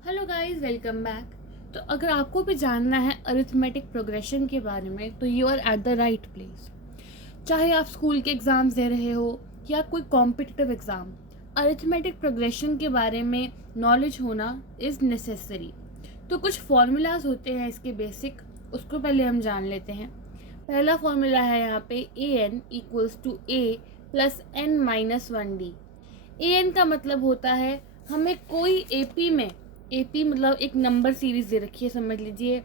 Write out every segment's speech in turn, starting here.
Hello guys, welcome back. तो अगर आपको भी जानना है अरिथमेटिक प्रोग्रेशन के बारे में तो you are at the right place. चाहे आप स्कूल के एग्ज़ाम्स दे रहे हो या कोई कॉम्पिटिटिव एग्ज़ाम, अरिथमेटिक प्रोग्रेशन के बारे में नॉलेज होना इज़ नेसेसरी। तो कुछ फॉर्मूलाज होते हैं इसके बेसिक, उसको पहले हम जान लेते हैं। पहला फॉर्मूला है यहाँ पे an equals to a plus n minus 1d। an का मतलब होता है हमें कोई AP में, AP मतलब एक नंबर सीरीज दे रखी है, समझ लीजिए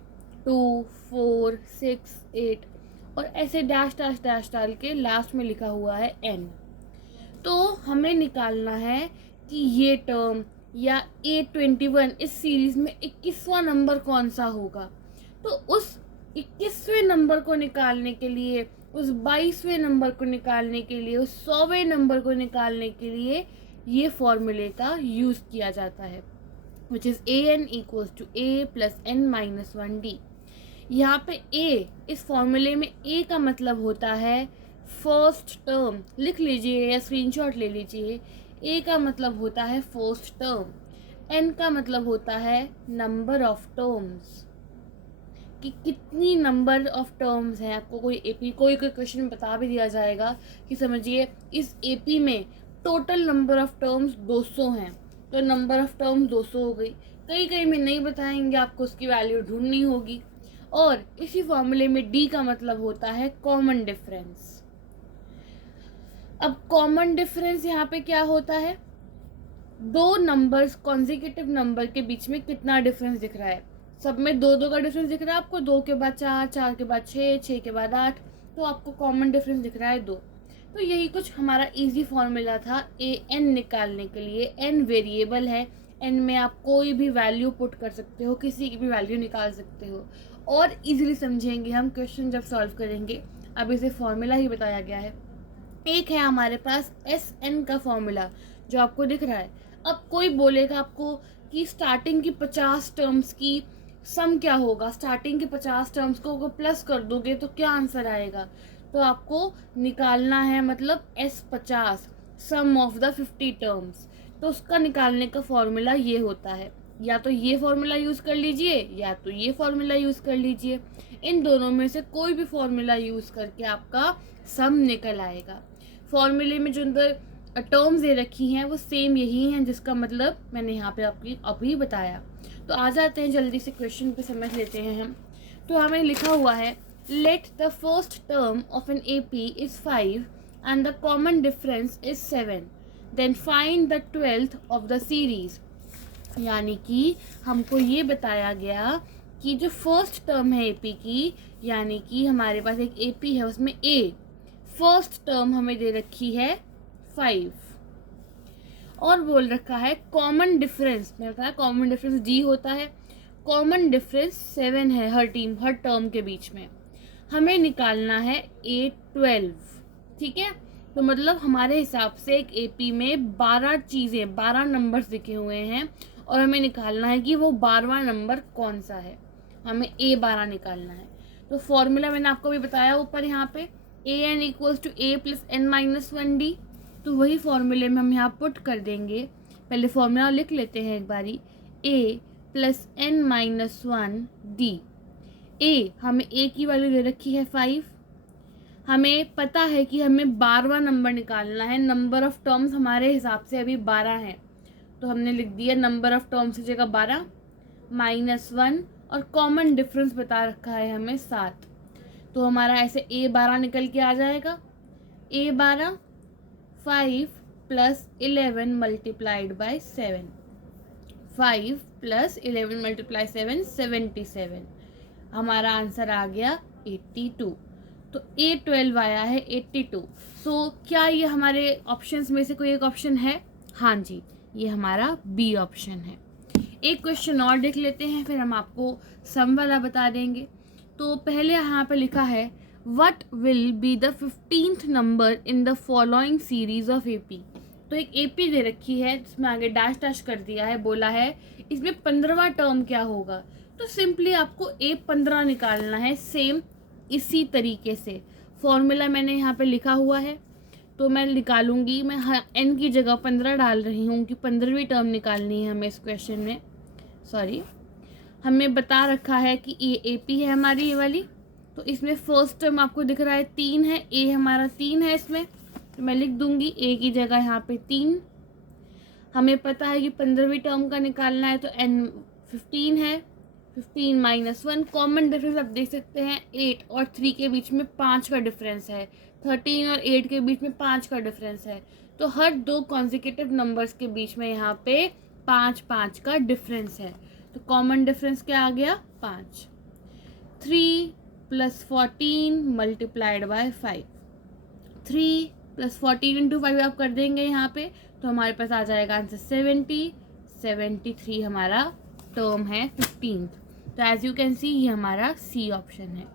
2, 4, 6, 8 और ऐसे डैश डैश डैश डाल के लास्ट में लिखा हुआ है n। तो हमें निकालना है कि ये टर्म या A21 इस सीरीज में 21वां नंबर कौन सा होगा। तो उस 21वें नंबर को निकालने के लिए, उस 22वें नंबर को निकालने के लिए, उस 100वें नंबर को निकालने के लिए ये फॉर्मूले का यूज़ किया जाता है, which is an equals to a plus n minus 1d। यहाँ पे a, इस फॉर्मूले में a का मतलब होता है फर्स्ट टर्म। लिख लीजिए या स्क्रीनशॉट ले लीजिए। a का मतलब होता है फर्स्ट टर्म, n का मतलब होता है नंबर ऑफ टर्म्स, कि कितनी नंबर ऑफ टर्म्स हैं। आपको कोई एपी कोई क्वेश्चन बता भी दिया जाएगा कि समझिए इस एपी में टोटल नंबर ऑफ टर्म्स 200 हैं, तो नंबर ऑफ टर्म्स 200 हो गई। कई कई में नहीं बताएंगे, आपको उसकी वैल्यू ढूंढनी होगी। और इसी फॉर्मूले में डी का मतलब होता है कॉमन डिफरेंस। अब कॉमन डिफरेंस यहाँ पे क्या होता है, दो नंबर्स कॉन्जिक्यूटिव नंबर के बीच में कितना डिफरेंस दिख रहा है। सब में दो दो का डिफरेंस दिख रहा है आपको, 2 के बाद 4, 4 के बाद 6, 6 के बाद 8, तो आपको कॉमन डिफरेंस दिख रहा है 2। तो यही कुछ हमारा इजी फॉर्मूला था ए एन निकालने के लिए। एन वेरिएबल है, एन में आप कोई भी वैल्यू पुट कर सकते हो, किसी की भी वैल्यू निकाल सकते हो और इजीली समझेंगे हम क्वेश्चन जब सॉल्व करेंगे। अब इसे फॉर्मूला ही बताया गया है। एक है हमारे पास एस एन का फॉर्मूला जो आपको दिख रहा है। अब कोई बोलेगा आपको कि स्टार्टिंग की 50 टर्म्स की सम क्या होगा, स्टार्टिंग के 50 टर्म्स को अगर प्लस कर दोगे तो क्या आंसर आएगा। तो आपको निकालना है मतलब S50 some of the 50 terms. तो उसका निकालने का फॉर्मूला ये होता है, या तो ये फॉर्मूला यूज़ कर लीजिए या तो ये फॉर्मूला यूज़ कर लीजिए। इन दोनों में से कोई भी फॉर्मूला यूज़ करके आपका सम निकल आएगा। फॉर्मूले में जो अंदर टर्म्स दे रखी हैं वो सेम यही हैं, जिसका मतलब मैंने यहाँ पे आपकी अभी बताया। तो आ जाते हैं जल्दी से क्वेश्चन पे, समझ लेते हैं हम। तो हमें लिखा हुआ है let the first term of an AP is 5 and the common difference is 7, then find the 12th of the series. यानी कि हमको ये बताया गया कि जो फर्स्ट टर्म है AP की, यानी कि हमारे पास एक AP है, उसमें A फर्स्ट टर्म हमें दे रखी है 5 और बोल रखा है कॉमन डिफरेंस, मैंने बताया कॉमन डिफरेंस D होता है, कॉमन डिफरेंस 7 है हर टर्म के बीच में। हमें निकालना है A12, ठीक है। तो मतलब हमारे हिसाब से एक AP में 12 चीज़ें, 12 नंबर्स लिखे हुए हैं और हमें निकालना है कि वो 12वां नंबर कौन सा है। हमें A12 निकालना है। तो फॉर्मूला मैंने आपको भी बताया ऊपर यहाँ पे, an equals to a plus n minus 1d। तो वही फॉर्मूले में हम यहाँ पुट कर देंगे। पहले फॉर्मूला लिख लेते हैं एक बारी, a plus n minus 1d। a हमें a की वैल्यू दे रखी है 5, हमें पता है कि हमें 12वां नंबर निकालना है। नंबर ऑफ टर्म्स हमारे हिसाब से अभी 12 हैं, तो हमने लिख दिया नंबर ऑफ टर्म्स की जगह 12 माइनस 1 और कॉमन डिफरेंस बता रखा है हमें 7। तो हमारा ऐसे A12 निकल के आ जाएगा। A12 5 plus 11 multiplied by 7, 5 plus 11 multiply 7 77। हमारा आंसर आ गया 82। तो A12 आया है 82। सो क्या ये हमारे ऑप्शंस में से कोई एक ऑप्शन है? हाँ जी, ये हमारा बी ऑप्शन है। एक क्वेश्चन और देख लेते हैं, फिर हम आपको सम वाला बता देंगे। तो पहले यहाँ पे लिखा है what will be the 15th number in the following series of AP। तो एक AP दे रखी है जिसमें आगे डैश डैश कर दिया है, बोला है इसमें 15वां टर्म क्या होगा। तो सिंपली आपको A15 निकालना है, सेम इसी तरीके से। फॉर्मूला मैंने यहाँ पे लिखा हुआ है, तो मैं निकालूंगी। मैं n की जगह 15 डाल रही हूँ कि 15वीं टर्म निकालनी है हमें इस क्वेश्चन में। सॉरी, हमें बता रखा है कि ए पी है हमारी ये वाली, तो इसमें फर्स्ट टर्म आपको दिख रहा है 3 है, ए हमारा 3 है इसमें, तो मैं लिख दूंगी ए की जगह यहाँ पे 3। हमें पता है कि 15वीं टर्म का निकालना है, तो n 15 है, 15 - 1 कॉमन डिफरेंस आप देख सकते हैं 8 और 3 के बीच में 5 का डिफरेंस है, 13 और 8 के बीच में 5 का डिफरेंस है, तो हर दो कॉन्जिक्यूटिव नंबर्स के बीच में यहाँ पे 5 का डिफरेंस है, तो कॉमन डिफरेंस क्या आ गया 5। 3 + 14 मल्टीप्लाइड बाय 5, 3 + 14 × 5 आप कर देंगे यहाँ पे, तो हमारे पास आ जाएगा आंसर 73 हमारा टर्म है 15th। तो एज यू कैन सी ये हमारा सी ऑप्शन है।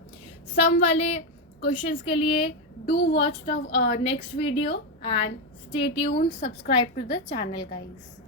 सम वाले क्वेश्चंस के लिए do watch the next video and stay tuned, subscribe to the channel guys.